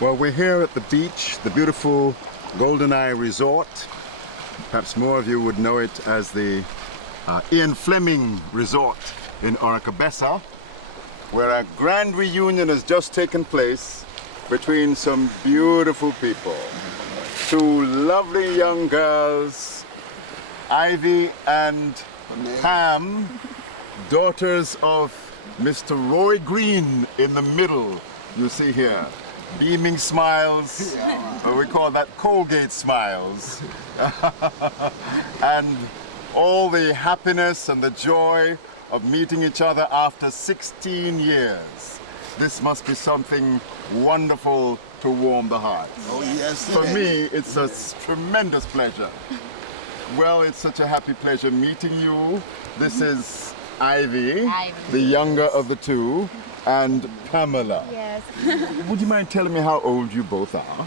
Well, we're here at the beach, the beautiful GoldenEye Resort. Perhaps more of you would know it as the Ian Fleming Resort in Oracabessa, where a grand reunion has just taken place between some beautiful people. Two lovely young girls, Ivy and Pam, daughters of Mr. Roy Green in the middle, you see here. Beaming smiles, we call that Colgate smiles. And all the happiness and the joy of meeting each other after 16 years. This must be something wonderful to warm the heart. Oh yes. For me, it's a tremendous pleasure. Well, it's such a happy pleasure meeting you. This is Ivy, the younger of the two, and Pamela. Yes. Would you mind telling me how old you both are?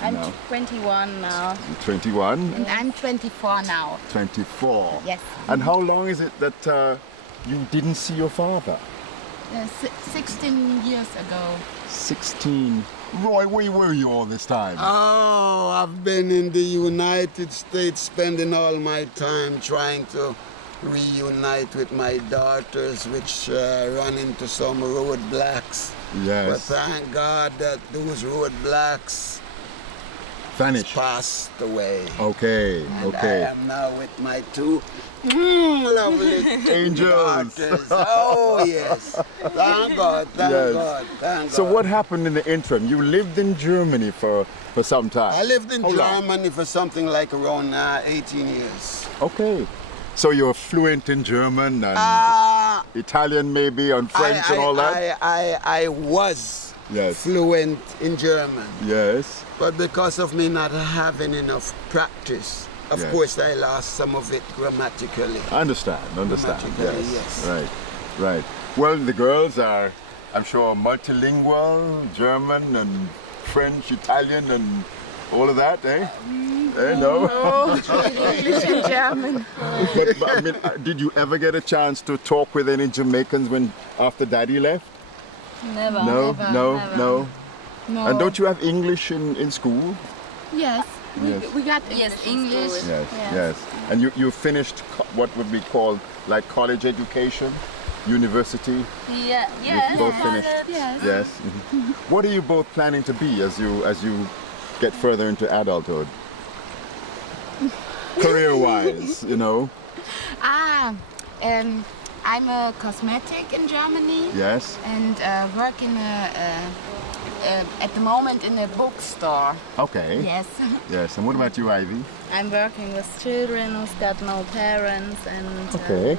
I'm 21 now. 21? And I'm 24 now. 24. Yes. And how long is it that you didn't see your father? 16 years ago. 16. Roy, where were you all this time? Oh, I've been in the United States spending all my time trying to reunite with my daughters, which run into some roadblocks. Yes. But thank God that those roadblocks Vanished. passed away. Okay, And okay. I am now with my two lovely Angels. daughters. Oh yes. Thank God, thank Yes. God, thank God. So what happened in the interim? You lived in Germany for some time. I lived in How long? Germany for something like around 18 years. Okay. So you're fluent in German and Italian maybe, and French and all that? I was Yes. fluent in German, Yes. but because of me not having enough practice, of Yes. course I lost some of it grammatically. Understand. Grammatically, Yes. yes. Right, right. Well, the girls are, I'm sure, multilingual, German and French, Italian and all of that, eh? No? English and German. But I mean, did you ever get a chance to talk with any Jamaicans after Daddy left? Never. No, Never, no, never. no. No. And don't you have English in school? Yes. Yes. We got English. Yes, yes. And you finished what would be called like college education, university? Yeah. You Yes. both finished? Yes. Yes. Mhm. What are you both planning to be as you get further into adulthood? Career-wise, you know? I'm a cosmetic in Germany. Yes. And work in at the moment in a bookstore. Okay. Yes. Yes. And what about you, Ivy? I'm working with children who's got no parents and. Okay.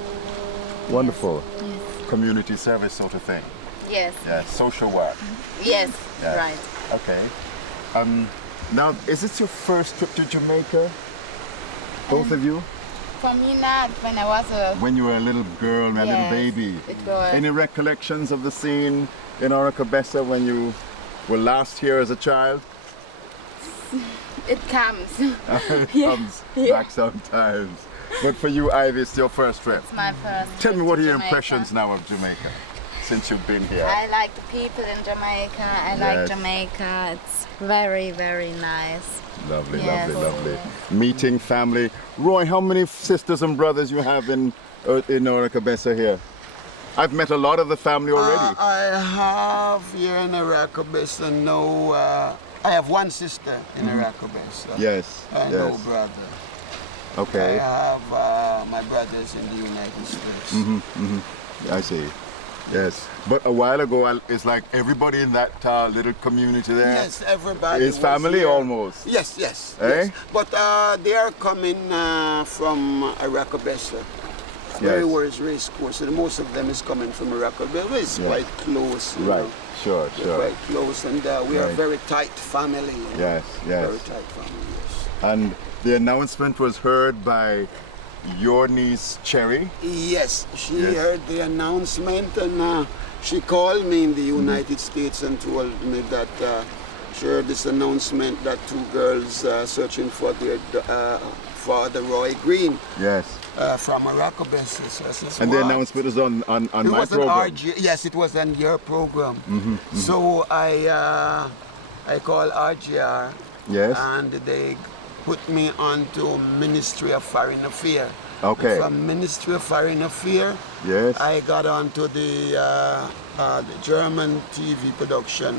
Wonderful. Yes. Community service sort of thing. Yes. Yes. Social work. Yes. Yes. Right. Okay. Now, is this your first trip to Jamaica? Both of you? For me, not when I was a. When you were a little girl, a little Yes, baby. it was. Any recollections of the scene in Oracabessa when you were last here as a child? It comes. It comes back sometimes. But for you, Ivy, it's your first trip. It's my first. Tell me, trip what to are your Jamaica. impressions now of Jamaica since you've been here? I like the people in Jamaica. I Yes. like Jamaica. It's very, very nice. Lovely, Yes. lovely, lovely. Meeting family. Roy, how many sisters and brothers you have in Oracabessa here? I've met a lot of the family already. I have here in Oracabessa I have one sister in Oracabessa. Yes, And yes. no brother. Okay. I have my brothers in the United States. I see. Yes. But a while ago, it's like everybody in that little community there Yes, everybody is was family here. almost. Yes, yes, Eh? yes. But they are coming from Oracabessa. Where Yes. was race course, and most of them is coming from Oracabessa. It's Yes. quite close. you Right. know. Sure, We're sure. quite close, and we are Right. very tight family. you know. Yes, yes. Very tight family, yes. And the announcement was heard by your niece, Cherry. Yes, she Yes. heard the announcement, and she called me in the United States and told me that she heard this announcement that two girls searching for their father, Roy Green, Yes. from Oracabessa. So I says, And the "What?" announcement was on It my was program. yes, it was on your program. So I I call RGR. Yes. And they put me onto Ministry of Foreign Affairs. Okay. From Ministry of Foreign Affairs, Yes. I got onto the German TV production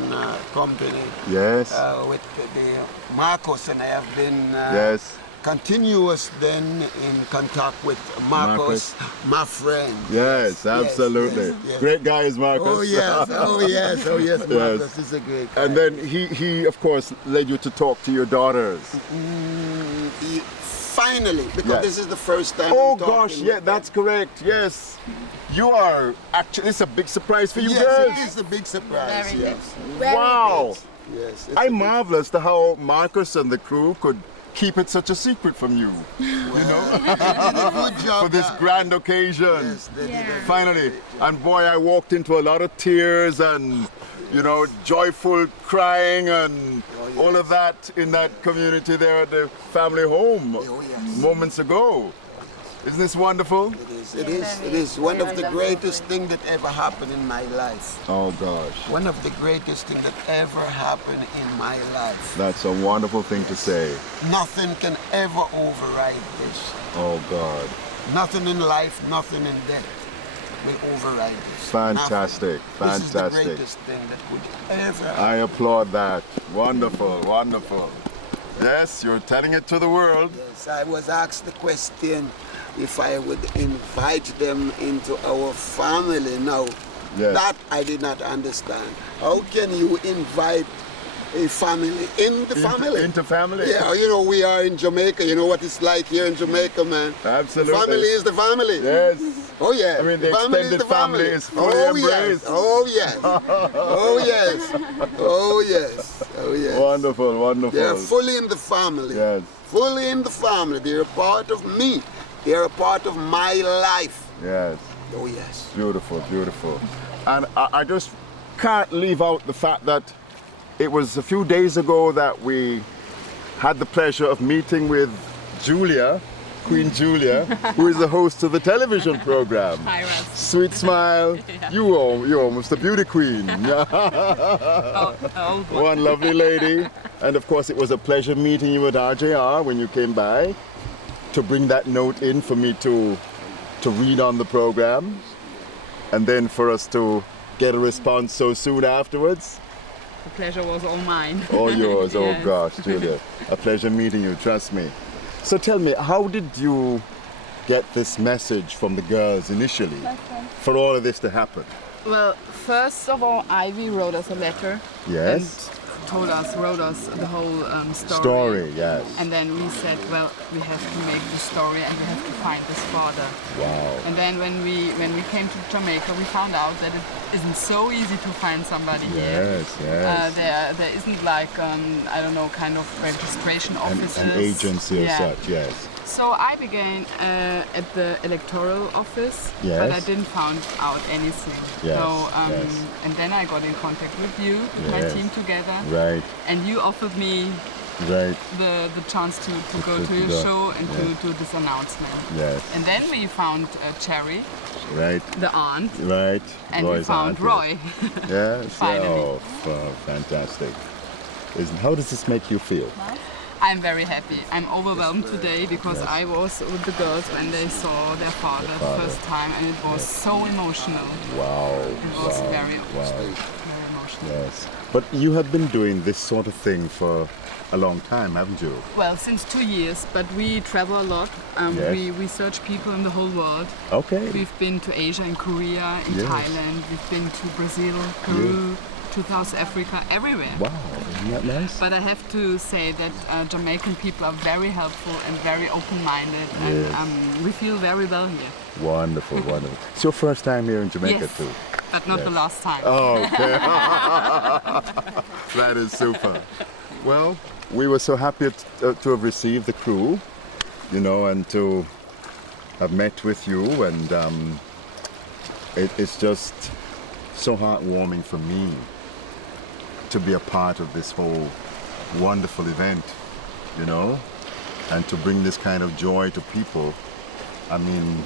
company. Yes. With the Marcos, and I have been Yes. continuous then in contact with Marcos, my friend. Yes, absolutely. yes. Great guy is Marcus. Oh yes, oh yes, oh yes, Marcos is a great guy. And then he of course led you to talk to your daughters. Finally, because Yes. this is the first time Oh I'm talking gosh, with yeah, them. that's correct. Yes. You are actually, it's a big surprise for you Yes, girls. it is a big surprise, Very yes. Wow. Yes, it's I a big- marvel as to how Marcus and the crew could keep it such a secret from you. You know? They did a good job. For this grand occasion. Yes, they did a Finally. And boy, I walked into a lot of tears and, you know, joyful crying and all of that in that community there at the family home yes. moments ago. Isn't this wonderful? It is one of the greatest things that ever happened in my life. Oh gosh. One of the greatest things that ever happened in my life. That's a wonderful thing to say. Nothing can ever override this. Oh God. Nothing in life, nothing in death will override this. Fantastic, Nothing. This is the fantastic. greatest thing that could ever happen. I applaud that. Wonderful, wonderful. Yes, you're telling it to the world. Yes, I was asked the question if I would invite them into our family. Now, Yes. that I did not understand. How can you invite a family in the family? Into family. Yeah, you know, we are in Jamaica. You know what it's like here in Jamaica, man. Absolutely. The family is the family. Yes. Oh yeah. I mean, the family extended the family is fully oh embraced. Yes. Oh yes. Oh yes. Oh yes. Oh yes. Wonderful, wonderful. They're fully in the family. Yes. Fully in the family. They're a part of me. They're a part of my life. Yes. Oh yes. Beautiful, beautiful. And I just can't leave out the fact that it was a few days ago that we had the pleasure of meeting with Julia, Queen Julia, who is the host of the television program. Hi, Ralston. Sweet smile. You're almost a beauty queen. Oh, One lovely lady. And of course, it was a pleasure meeting you at RJR when you came by to bring that note in for me to read on the program. And then for us to get a response so soon afterwards. the pleasure was all mine. All yours. Yes. Oh gosh, Julia. A pleasure meeting you, trust me. So tell me, how did you get this message from the girls initially for all of this to happen? Well, first of all, Ivy wrote us a letter. Yes. And wrote us the whole story. Story, yes. And then we said, well, we have to make the story and we have to find this father. Wow. And then when we came to Jamaica, we found out that it isn't so easy to find somebody here. Yes, yes. There isn't like I don't know, kind of registration offices. An agency or Yeah. such, yes. So I began at the electoral office, but I Yes. didn't find out anything. Yes, So yes. and then I got in contact with you, my Yes. team together, Right, and you offered me right, the chance to go to to your go, show and yes. to do this announcement. yes. And then we found Cherry, Right, the aunt, right. and Roy's we found aunt, yes. Roy. Yes. Finally. Oh, fantastic. How does this make you feel? I'm very happy. I'm overwhelmed today because I was with the girls when they saw their father the first time, and it was so emotional. Wow. It was wow, very wow. emotional. Yes. But you have been doing this sort of thing for a long time, haven't you? Well, since 2 years, but we travel a lot. Yes. We search people in the whole world. Okay. We've been to Asia and Korea, in Yes. Thailand. We've been to Brazil, Peru, to South Africa, everywhere. Wow, isn't that nice? But I have to say that Jamaican people are very helpful and very open-minded, and Yes. we feel very well here. Wonderful, wonderful. It's your first time here in Jamaica Yes. too? But not the Yes. last time. Oh, okay. That is super. Well, we were so happy to have received the crew, you know, and to have met with you, and it's just so heartwarming for me to be a part of this whole wonderful event, you know, and to bring this kind of joy to people. I mean,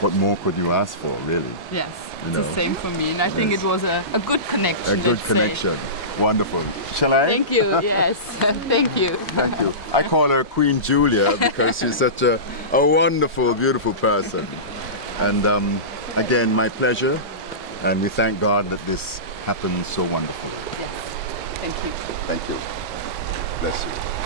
what more could you ask for, really? Yes, You it's know. the same for me, and I think Yes. it was a good connection. A good let's say. connection. Wonderful. Shall I? Thank you. Yes. Thank you. Thank you. I call her Queen Julia because she's such a wonderful, beautiful person. And again, my pleasure. And we thank God that this happened so wonderfully. Yes. Thank you. Thank you. Bless you.